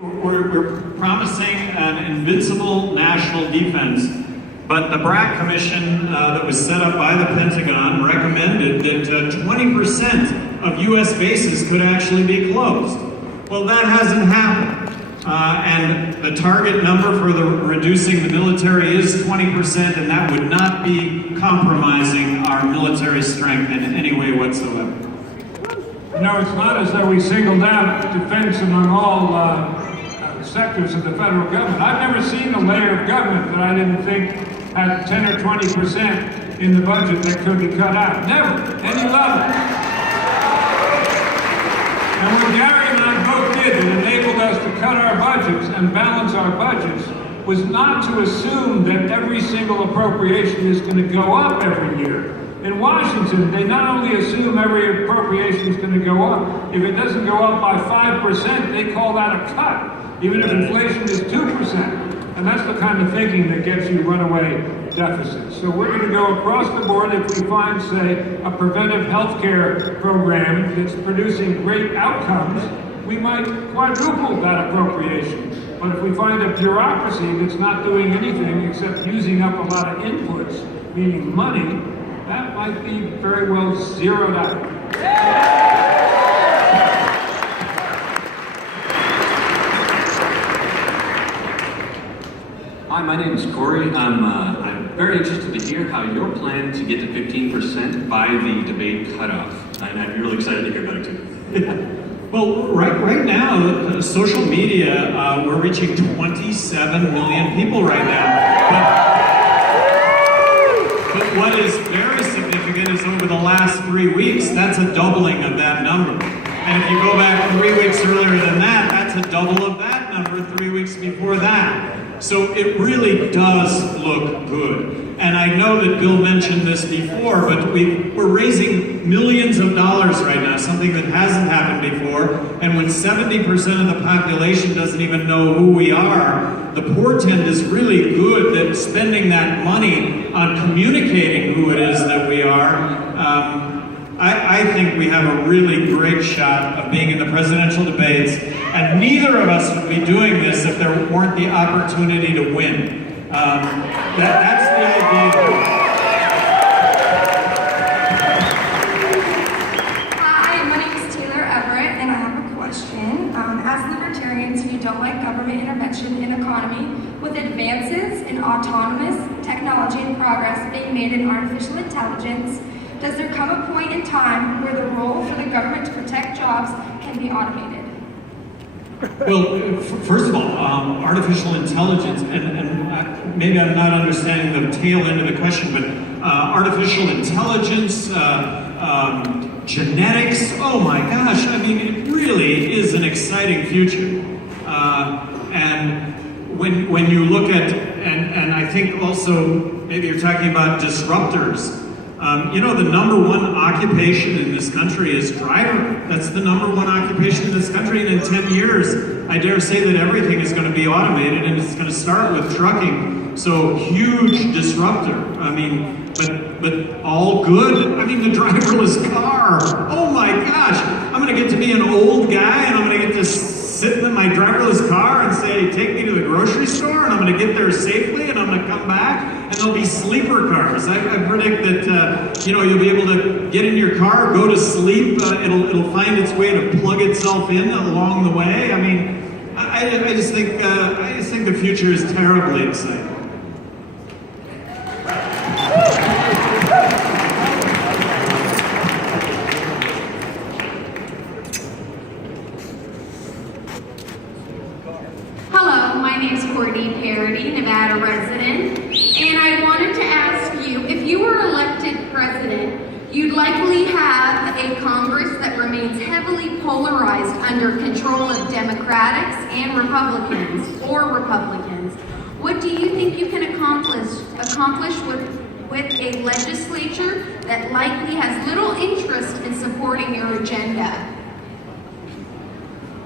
We're promising an invincible national defense, but the BRAC Commission that was set up by the Pentagon recommended that 20% of U.S. bases could actually be closed. Well, that hasn't happened. And the target number for reducing the military is 20%, and that would not be compromising our military strength in any way whatsoever. You know, it's not as though we singled out defense among all sectors of the federal government. I've never seen a layer of government that I didn't think had 10 or 20% in the budget that could be cut out. Never, any level. And what Gary and I both did that enabled us to cut our budgets and balance our budgets was not to assume that every single appropriation is going to go up every year. In Washington, they not only assume every appropriation is going to go up, if it doesn't go up by 5%, they call that a cut, even if inflation is 2%. And that's the kind of thinking that gets you runaway deficits. So we're going to go across the board. If we find, say, a preventive health care program that's producing great outcomes, we might quadruple that appropriation. But if we find a bureaucracy that's not doing anything except using up a lot of inputs, meaning money, that might be very well zeroed out. Hi, my name is Corey. I'm very interested to hear how you're planning to get to 15% by the debate cutoff. And I'm really excited to hear about it too. Well, right now, social media, we're reaching 27 million people right now. But what is very significant is over the last 3 weeks, that's a doubling of that number. And if you go back 3 weeks earlier than that, that's a double of that number 3 weeks before that. So it really does look good. And I know that Bill mentioned this before, but we're raising millions of dollars right now, something that hasn't happened before. And when 70% of the population doesn't even know who we are, the portent is really good that spending that money on communicating who it is that we are. I think we have a really great shot of being in the presidential debates, and neither of us would be doing this if there weren't the opportunity to win. That's the idea. Hi, my name is Taylor Everett, and I have a question. As libertarians, we don't like government intervention in the economy. With advances in autonomous technology and progress being made in artificial intelligence, does there come a point in time where the role for the government to protect jobs can be automated? Well, first of all, artificial intelligence, and maybe I'm not understanding the tail end of the question, but artificial intelligence, genetics, oh my gosh, I mean, it really is an exciting future. And when you look at, and I think also, maybe you're talking about disruptors. You know, the number one occupation in this country is driver. That's the number one occupation in this country, and in 10 years, I dare say that everything is going to be automated, and it's going to start with trucking. So, huge disruptor. I mean, but all good. I mean, the driverless car. Oh my gosh, I'm going to get to be an old guy, and I'm going to get to sit in my driverless car and say, take me to the grocery store, and I'm going to get there safely, and I'm going to come back, and there'll be sleeper cars. I predict that you know, you'll be able to get in your car, go to sleep. It'll find its way to plug itself in along the way. I mean, I just think the future is terribly exciting. Nevada resident, and I wanted to ask you, if you were elected president, you'd likely have a Congress that remains heavily polarized under control of Democrats and Republicans. What do you think you can accomplish with a legislature that likely has little interest in supporting your agenda?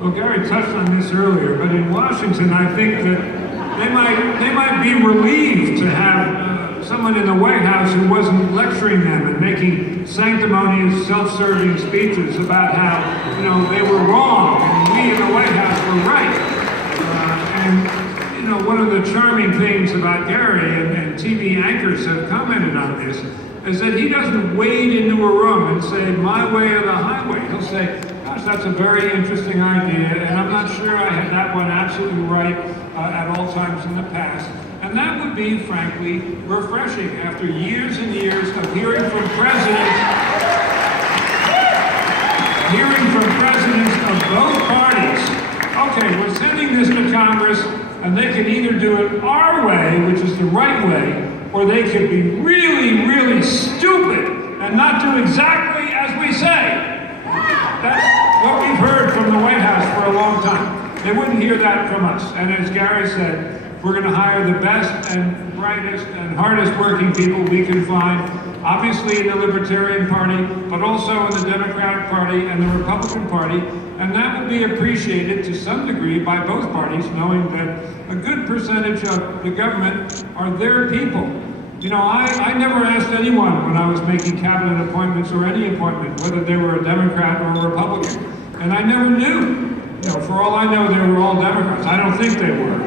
Well, Gary touched on this earlier, but in Washington, I think that they might be relieved to have someone in the White House who wasn't lecturing them and making sanctimonious, self-serving speeches about how, you know, they were wrong and we in the White House were right. one of the charming things about Gary, and TV anchors have commented on this, is that he doesn't wade into a room and say, my way or the highway. He'll say, gosh, that's a very interesting idea, and I'm not sure I had that one absolutely right at all times in the past. And that would be, frankly, refreshing after years and years of hearing from presidents of both parties. Okay, we're sending this to Congress, and they can either do it our way, which is the right way, or they could be really, really stupid and not do exactly as we say. That's what we've heard from the White House for a long time. They wouldn't hear that from us. And as Gary said, we're going to hire the best and brightest and hardest working people we can find, obviously in the Libertarian Party, but also in the Democratic Party and the Republican Party. And that would be appreciated to some degree by both parties, knowing that a good percentage of the government are their people. You know, I never asked anyone when I was making cabinet appointments or any appointment whether they were a Democrat or a Republican. And I never knew. You know, for all I know, they were all Democrats. I don't think they were.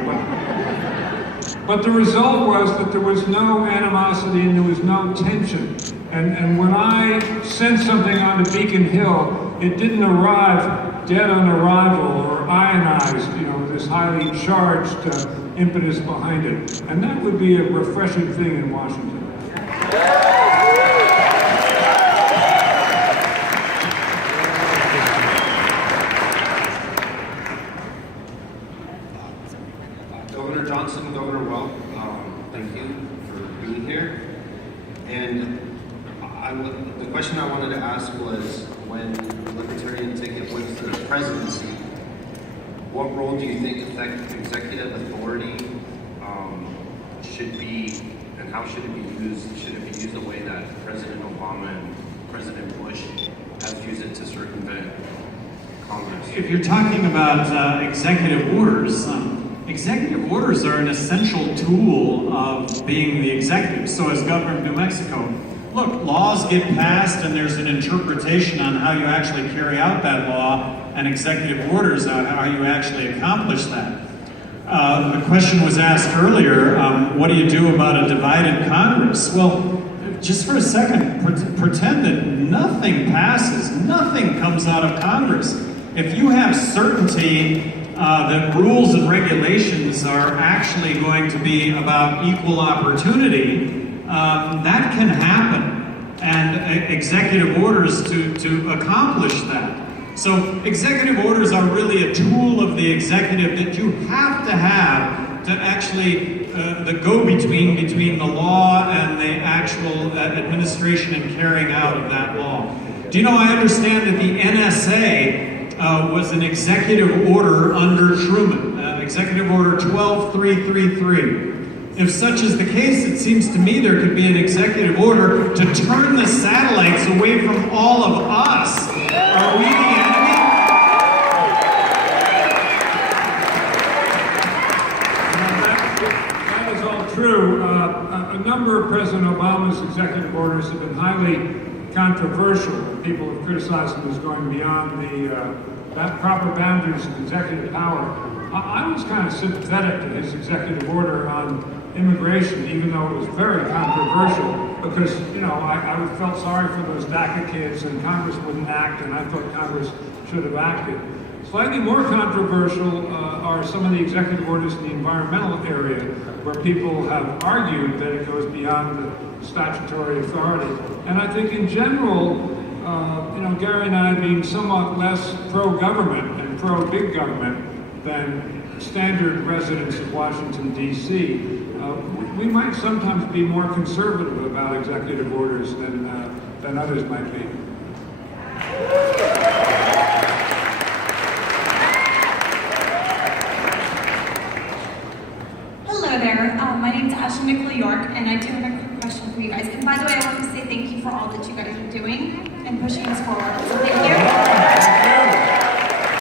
But the result was that there was no animosity and there was no tension. And when I sent something on to Beacon Hill, it didn't arrive dead on arrival or ionized, you know, this highly charged impetus behind it. And that would be a refreshing thing in Washington. Governor Johnson, Governor Weld, thank you for being here. And the question I wanted to ask was, when the Libertarian ticket went to the presidency, what role do you think executive authority should be, and how should it be used? Should it be used the way that President Obama and President Bush have used it to circumvent Congress? If you're talking about executive orders are an essential tool of being the executive. So as governor of New Mexico, look, laws get passed and there's an interpretation on how you actually carry out that law, and executive orders on how you actually accomplish that. The question was asked earlier, what do you do about a divided Congress? Well, just for a second, pretend that nothing passes, nothing comes out of Congress. If you have certainty that rules and regulations are actually going to be about equal opportunity, that can happen, and executive orders to accomplish that. So executive orders are really a tool of the executive that you have to actually the go-between between the law and the actual administration and carrying out of that law. Do you know, I understand that the NSA was an executive order under Truman, Executive Order 12333. If such is the case, it seems to me there could be an executive order to turn the satellites away from all of us. Are we the enemy? That is all true. A number of President Obama's executive orders have been highly controversial. People have criticized him as going beyond the proper boundaries of executive power. I was kind of sympathetic to his executive order on immigration, even though it was very controversial, because, you know, I felt sorry for those DACA kids, and Congress wouldn't act, and I thought Congress should have acted. Slightly more controversial are some of the executive orders in the environmental area, where people have argued that it goes beyond the statutory authority. And I think in general, you know, Gary and I being somewhat less pro-government and pro-big government than standard residents of Washington, D.C., we might sometimes be more conservative about executive orders than others might be. Hello there. My name is Ashley McClure-York, and I do have a quick question for you guys. And by the way, I want to say thank you for all that you guys are doing and pushing us forward. So thank you.